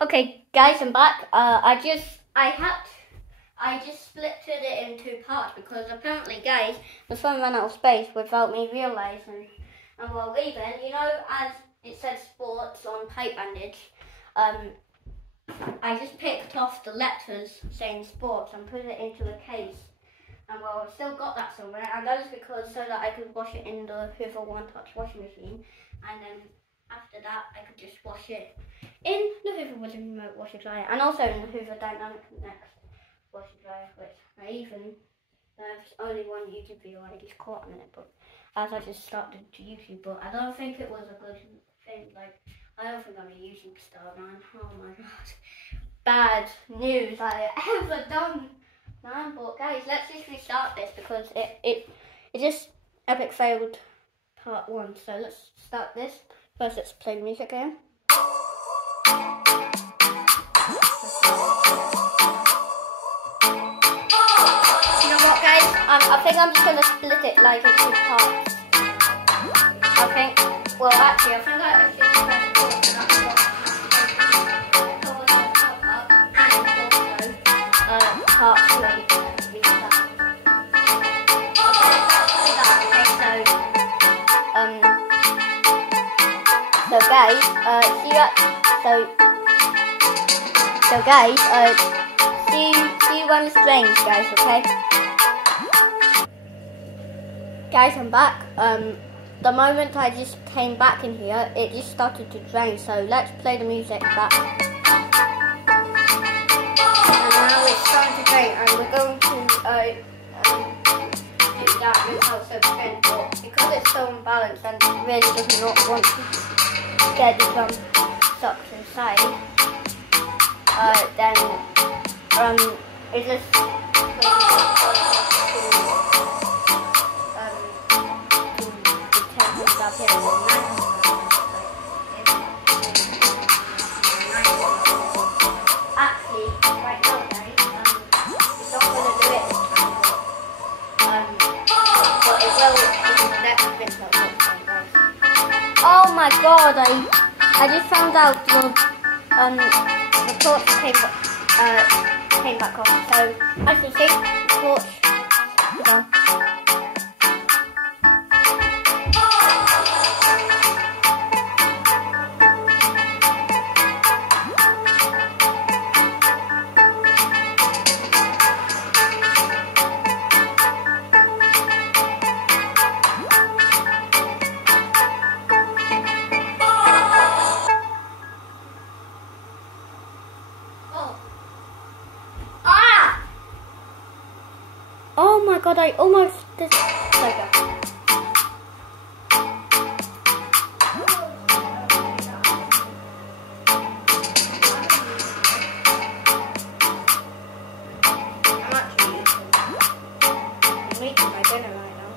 Okay, guys, I'm back. I just split it in two parts because apparently, guys, the phone ran out of space without me realising. And while leaving, you know, as it said sports on pipe bandage, I just picked off the letters saying sports and put it into a case. And well, I've still got that somewhere, and that is because so that I could wash it in the Hoover one-touch washing machine, and then after that I could just wash it in the Hoover with a remote washer dryer, and also in the Hoover Dynamic Next washer dryer, which I even there's only one YouTube video I just caught in it, but as I just started to YouTube, but I don't think it was a good thing. Like, I don't think I'm a YouTube star, man. Oh my god, bad news I ever done. Man, but guys, let's just restart this because it just epic failed part 1. So let's start this. First, let's play the music again. You know what, guys? I think I'm just gonna split it like in 2 parts. I think. Well, actually, I think I should part 3. So guys, see you when it's drained, guys. Okay. Guys, I'm back. The moment I just came back in here, it just started to drain. So let's play the music back. Now it's starting to drain, and we're going to do that without so spin, but because it's so unbalanced and it really does not want to get the drum sucked inside, then it just up here. Oh my god, I just found out the torch came back off. So as you see, the torch is on. Oh my god, I almost did. There we go. I'm making my dinner right now.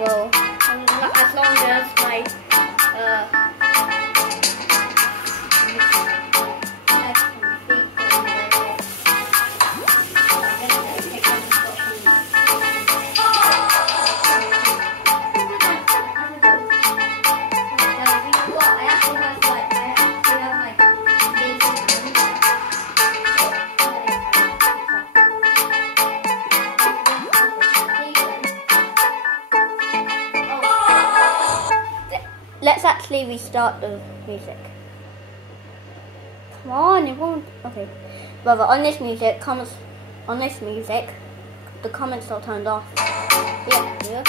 well, as long as my let's actually restart the music. Come on, it won't. Okay, brother. On this music, the comments are turned off. Yeah.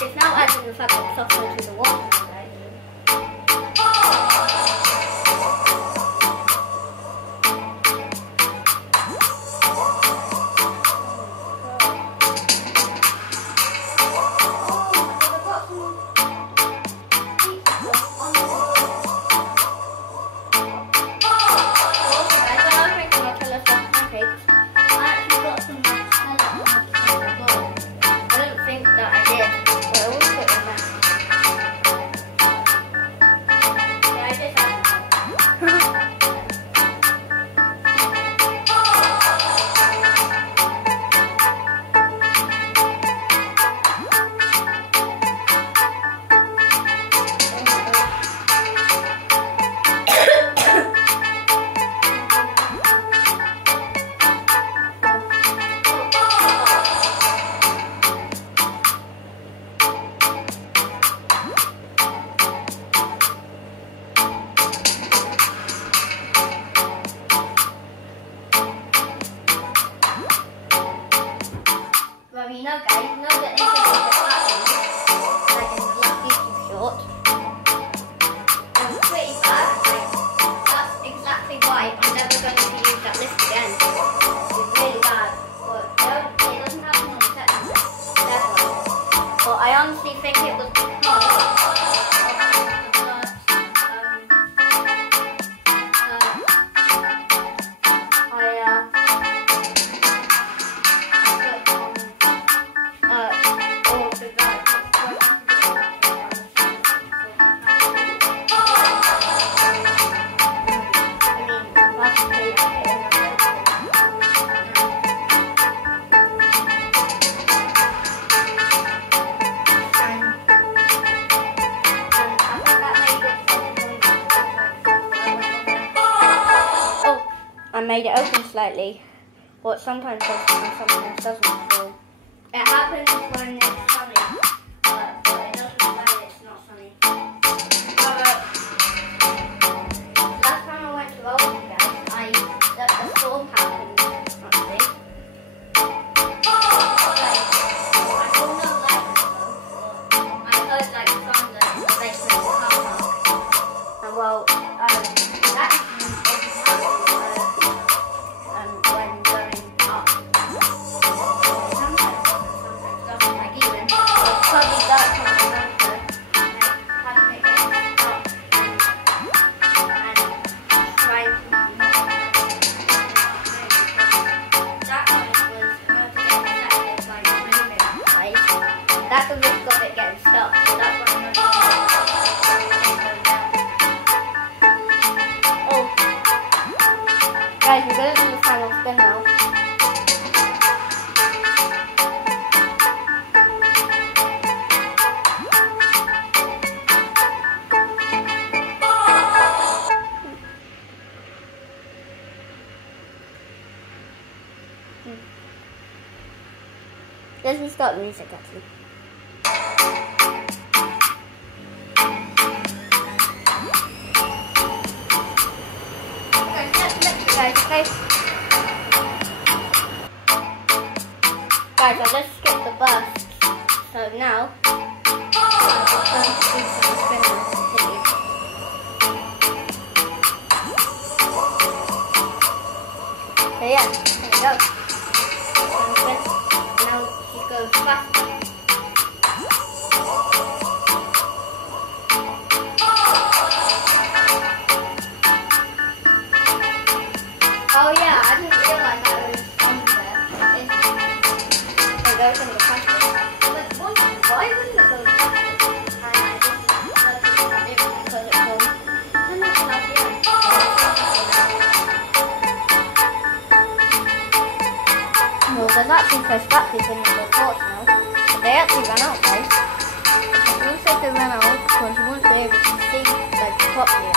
It's now adding the fact that software to the water. You know, guys, you know that like in the last YouTube short, it was pretty bad. Like, that's exactly why I'm never going to use that list again. It's really bad, but it doesn't happen on the second list, never. But I honestly think it was I made it open slightly, but sometimes does and sometimes doesn't. So it happens when it's sunny, but it doesn't when it's not sunny. Last time I went to Rolling, a storm happened actually. I don't know though. I heard like thunder in the basement of the car park. And well, that that's the risk of it getting stuck, so that's why I'm not doing it. Oh. Guys, we're going to do the final spin now. Let's restart the music actually. Guys, okay? Guys, I'll just skip the burst. So now, I'm going to do some spinning. So yeah, there we go. Now she goes faster. Oh yeah, I didn't realise that was on there. There goes in the faster. But why wouldn't it go faster? And I just noticed that it was because it goes. I'm not sure how to do it. Well, there's actually fresh batteries in the torch now. But they actually ran out, guys. It looks like they ran out because you won't be able to see like properly.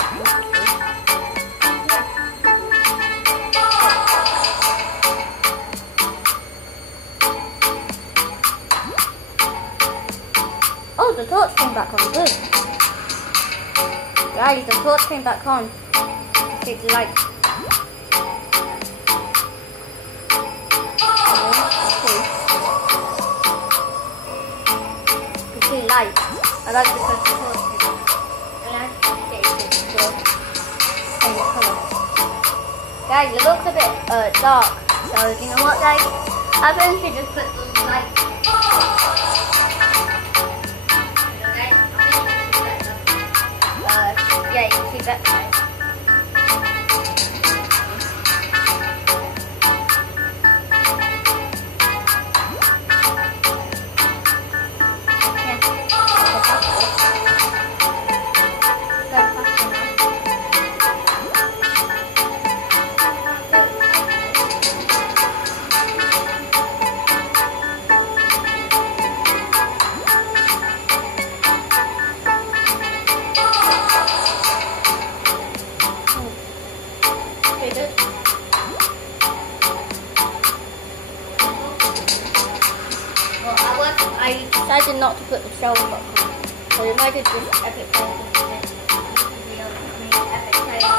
Oh, the torch came back on. Good. Guys, the torch came back on. See the light. Light. I like the first color. I like the colour. Guys, it looks a bit dark. So you know what, guys? I think we should just put the lights. Yeah, you can see that, guys. I decided not to put the shower box on, so we might have just epic playing epic playing.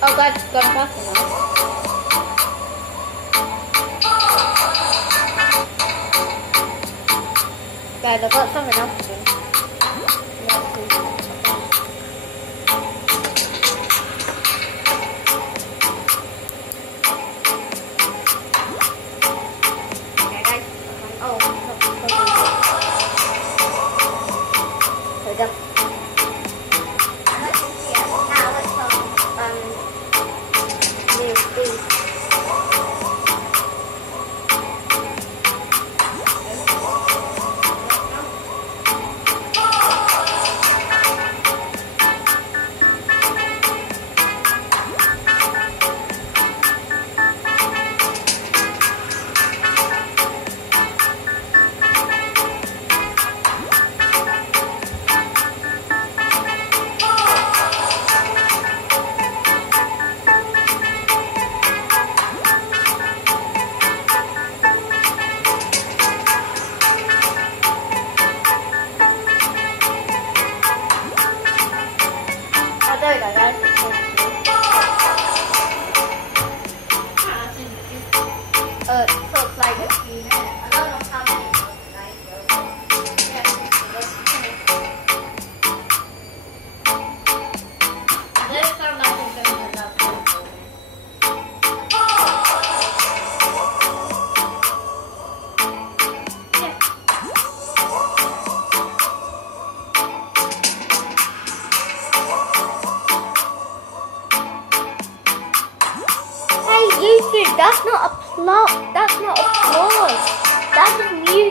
Oh God, it's going faster now. Guys, I've got something else to do. Okay, guys. Oh, there we go.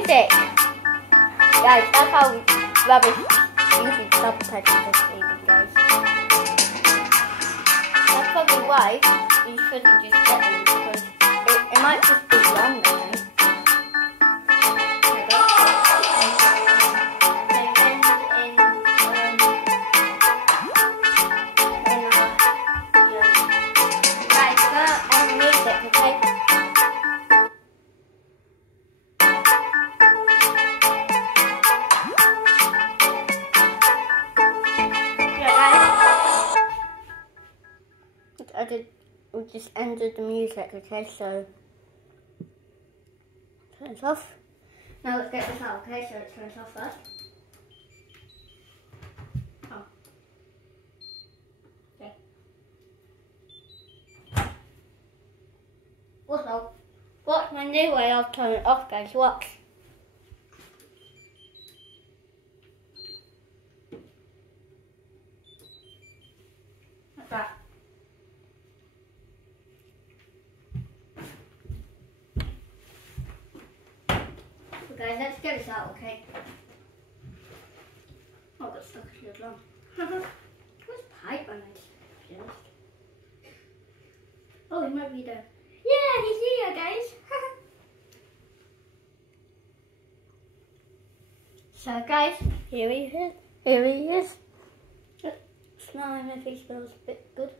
music. Guys, that's how rubbish usually subtitles this evening, guys. That's probably why you shouldn't just get them, because it might just be long, guys. We just ended the music, okay, so turn it off. Now let's get this out, okay, so let's turn it off first. Oh. Okay. Also, watch my new way of turning it off, guys, watch. Like that. Guys, let's get this out, okay? Oh, I got stuck to the drum. Where's Pipe on it? Oh, he might be there. Yeah, he's here, guys. So, guys, here he is. Here he is. Smelling if he smells a bit good.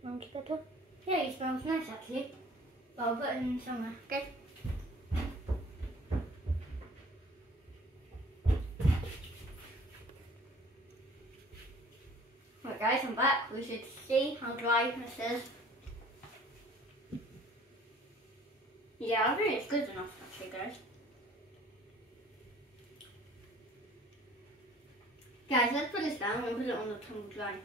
Smells better. Yeah, he smells nice, actually. But I'll put him in somewhere, okay? Right guys, I'm back. We should see how dry this is. Yeah, I think it's good enough actually, guys. Guys, let's put this down and put it on the tumble dry.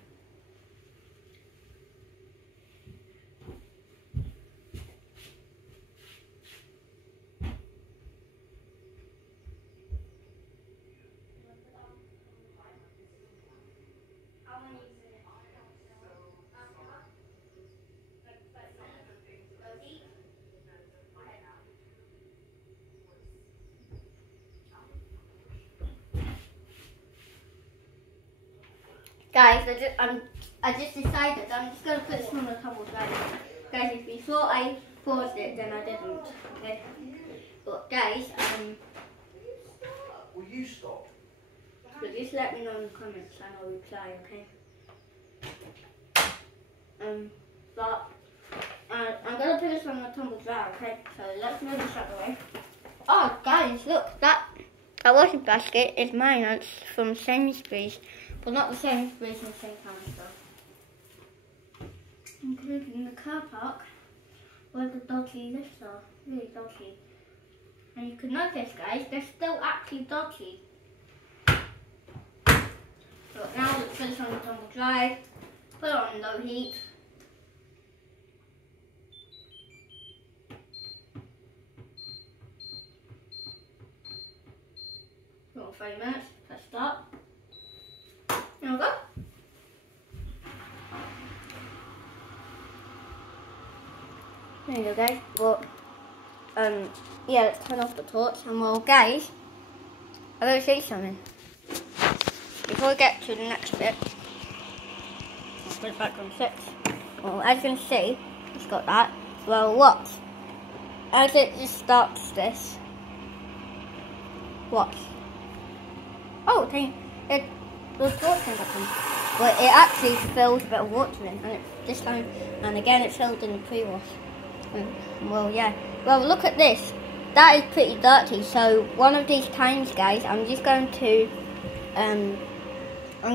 Guys, I just decided I'm just going to put this on the tumble dry. Guys, if you thought I paused it, then I didn't. Okay. But guys, will you stop? But just let me know in the comments and I'll reply. Okay. But I'm going to put this on the tumble dry. Okay. So let's move this out of the way. Oh, guys, look that washing basket is mine. It's from Sainsbury's. Well, not the same place and the same kind of stuff. Including the car park where the dodgy lifts are. Really dodgy. And you can notice, guys, they're still actually dodgy. But now let's put this on the tumble dry. Put it on low heat. For 30 minutes. Let's start. There we go. There you go, guys. Well, yeah, let's turn off the torch. And well, guys, I'm going to say something. Before we get to the next bit, I'll put it back on 6. Well, as you can see, it's got that. Well, watch. As it just starts this, watch. Oh, the torch came back on. But it actually fills a bit of water in, and this time, and again, it's filled in the pre-wash. Well, yeah. Well, look at this. That is pretty dirty. So one of these times, guys, I'm just going to, I'm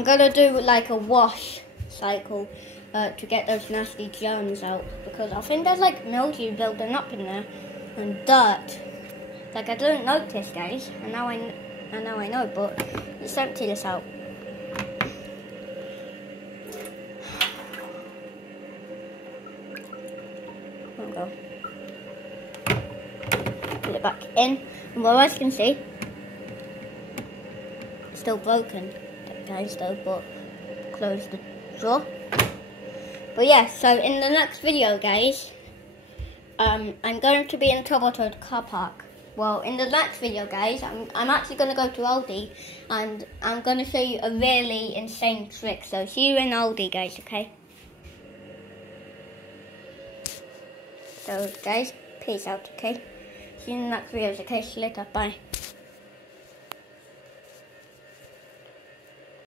gonna do like a wash cycle to get those nasty germs out, because I think there's like mildew building up in there and dirt. Like I didn't notice, guys, and now I know. But let's empty this out. There we go. Put it back in, and well, as you can see, it's still broken, guys. Though, but close the drawer. But yeah, so in the next video, guys, I'm going to be in Toboto's car park, Well, in the next video, guys, I'm actually going to go to Aldi and I'm going to show you a really insane trick. So see you in Aldi, guys, okay? So, guys, peace out, okay? See you in the next videos, okay? See you later, bye.